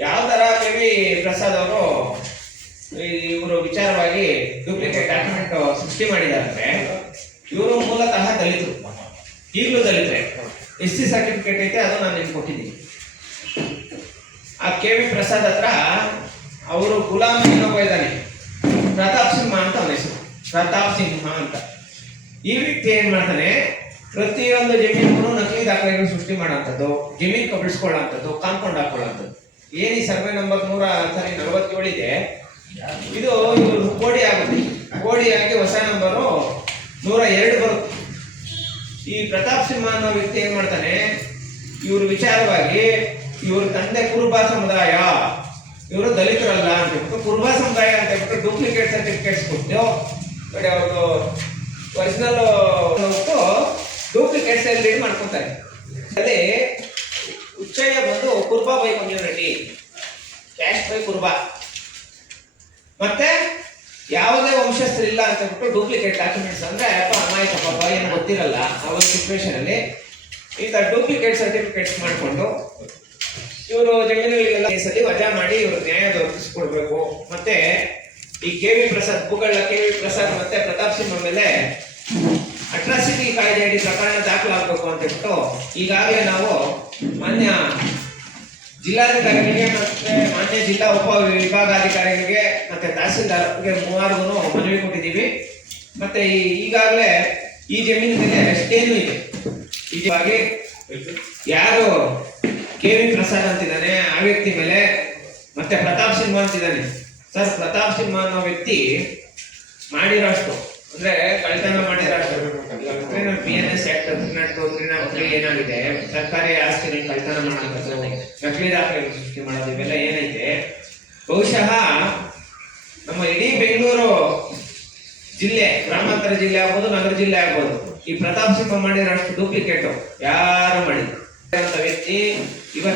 ಯಾವ ತರ K V Prasad ಅವರು ಇವರು ವಿಚಾರವಾಗಿ ಡೂಪ್ಲಿಕೇಟ್ ಡಾಕ್ಯುಮೆಂಟ್ ಸೃಷ್ಟಿ ಮಾಡಿದ್ದಾರೆ ಇವರು ಮೂಲತಃ ದಲಿತರು. ಈಗಲೂ ದಲಿತರೆ. ಎಸ್ ಸಿ ಸರ್ಟಿಫಿಕೇಟ್ ಐತೆ, ಅದು ನಾನು ನಿಮ್ಗೆ ಕೊಟ್ಟಿದ್ದೀನಿ. ಆ ಕೆ ವಿ ಪ್ರಸಾದ್ ಹತ್ರ ಅವರು ಗುಲಾಮ್ ಇನ್ನೊಬ್ಬ ಇದ್ದಾನೆ. ಪ್ರತಾಪ್ ಸಿಂಹ ಅಂತ ಅವನ ಹೆಸರು. ಪ್ರತಾಪ್ ಸಿಂಹ ಅಂತ. ಈ ವ್ಯಕ್ತಿ ಏನ್ ಮಾಡ್ತಾನೆ, ಪ್ರತಿಯೊಂದು ಜಮೀನು ನಕಲಿ ದಾಖಲೆಗಳನ್ನು ಸೃಷ್ಟಿ ಮಾಡೋಂಥದ್ದು ಜಮೀನು ಕಬಳಿಸ್ಕೊಳ್ಳೋಂಥದ್ದು ಕಾಂಪೌಂಡ್ ಹಾಕೊಳ್ಳೋಂಥದ್ದು ಏನ್ ಸರ್ವೆ ನಂಬರ್ ನೂರ ಸಾರಿ ನಲವತ್ತೇಳು ಇದೆ ಇವರು ಕೋಡಿ ಆಗುತ್ತೆ. ಕೋಡಿ ಆಗಿ ಹೊಸ ನಂಬರು ನೂರ ಎರಡು ಬರುತ್ತೆ. ಈ ಪ್ರತಾಪ್ ಸಿಂಹ ಅನ್ನೋ ವ್ಯಕ್ತಿ ಏನ್ ಮಾಡ್ತಾನೆ? ಇವ್ರ ವಿಚಾರವಾಗಿ ಇವ್ರ ತಂದೆ ಕುರುಬ ಸಮುದಾಯ, ಇವರು ದಲಿತರಲ್ಲ ಅಂತ ಹೇಳ್ಬಿಟ್ಟು ಕುರುಬ ಸಮುದಾಯ ಅಂತ ಹೇಳ್ಬಿಟ್ಟು ಡೂಪ್ಲಿಕೇಟ್ ಸರ್ಟಿಫಿಕೇಟ್ಸ್ ಕೊಟ್ಟು ನೋಡಿ ಅವರು ಒರಿಜಿನಲ್ ಡೂಪ್ಲಿಕೇಟ್ಸ್ ಅಲ್ಲಿ ಮಾಡ್ಕೊತಾರೆ. ಅಲ್ಲಿ ಉಚ್ಚಯ್ಯ ಬಂದು Kuruba by community caste by Kuruba. ಮತ್ತೆ ಯಾವುದೇ ವಂಶಸ್ಥರಿಲ್ಲ ಅಂತ ಬಿಟ್ಟು ಡೂಪ್ಲಿಕೇಟ್ ಡಾಕ್ಯುಮೆಂಟ್ಸ್ ಅಂದ್ರೆ ಅಪ್ಪ, ಅಮ್ಮ ಪಾಪ ಏನು ಗೊತ್ತಿರಲ್ಲ ಆ ಒಂದು ಸಿಚುವೇಶನ್ ಅಲ್ಲಿ. ಇಂಥ ಡೂಪ್ಲಿಕೇಟ್ ಸರ್ಟಿಫಿಕೇಟ್ಸ್ ಮಾಡಿಕೊಂಡು ಇವರು ಜಮೀನುಗಳಿಗೆಲ್ಲ ಕೇಸಲ್ಲಿ ವಜಾ ಮಾಡಿ ಇವರು ನ್ಯಾಯ ದೊರಕಿಸ್ಕೊಡ್ಬೇಕು. ಮತ್ತೆ ಈ ಕೆ ವಿ ಪ್ರಸಾದ್ ಭೂಗಳ ಕೆ ವಿ ಪ್ರಸಾದ್ ಮತ್ತೆ ಪ್ರತಾಪ್ ಸಿಂಹ ಮೇಲೆ ಅಟ್ರಾಸಿಟಿ ಕಾಯ್ದೆ ಅಡಿ ಪ್ರಕರಣ ದಾಖಲಾಗಬೇಕು ಅಂತ ಹೇಳ್ಬಿಟ್ಟು ಈಗಾಗಲೇ ನಾವು ಜಿಲ್ಲಾಧಿಕಾರಿಗಳಿಗೆ ಮತ್ತೆ ಮಾನ್ಯ ಜಿಲ್ಲಾ ಉಪ ವಿಭಾಗಾಧಿಕಾರಿಗಳಿಗೆ ಮತ್ತೆ ತಹಸೀಲ್ದಾರ್ಗೆ ಮೂವಾರಿಗೂ ಮನವಿ ಕೊಟ್ಟಿದ್ದೀವಿ. ಮತ್ತೆ ಈಗಾಗಲೇ ಈ ಜಮೀನಿನ ಮೇಲೆ ಅಷ್ಟೇನು ಇದೆ ಹೀಗಾಗಿ ಯಾರು ಕೆ ವಿ ಪ್ರಸಾದ್ ಅಂತಿದ್ದಾನೆ, ಆ ವ್ಯಕ್ತಿ ಮೇಲೆ ಮತ್ತೆ ಪ್ರತಾಪ್ ಸಿಂಹ ಅಂತಿದ್ದಾನೆ. ಸರ್, ಪ್ರತಾಪ್ ಸಿಂಹ ಅನ್ನೋ ವ್ಯಕ್ತಿ ಮಾಡಿರೋಷ್ಟು ಅಂದ್ರೆ ಕಳ್ತನ ಮಾಡಿರೋಷ್ಟು ಎನ್ ಎಸ್ ಆಕ್ಟ್ ಹದಿನೆಂಟು ಏನಾಗಿದೆ? ಸರ್ಕಾರಿ ಆಸ್ತಿ ಕಳ್ತನ ಮಾಡೋದು ನಕಲಿ ದಾಖಲೆ ಸೃಷ್ಟಿ ಮಾಡೋದು, ಇವೆಲ್ಲ ಏನೈತೆ? ಬಹುಶಃ ನಮ್ಮ ಇಡೀ ಬೆಂಗಳೂರು ಜಿಲ್ಲೆ, ಗ್ರಾಮಾಂತರ ಜಿಲ್ಲೆ ಆಗ್ಬೋದು, ನಗರ ಜಿಲ್ಲೆ ಆಗ್ಬೋದು, ಈ ಪ್ರತಾಪ್ ಸಿಂಹ ಮಾಡಿರೋಷ್ಟು ಡೂಪ್ಲಿಕೇಟ್ ಯಾರು ಮಾಡಿದ್ರು? ವ್ಯಕ್ತಿ ಇವತ್ತು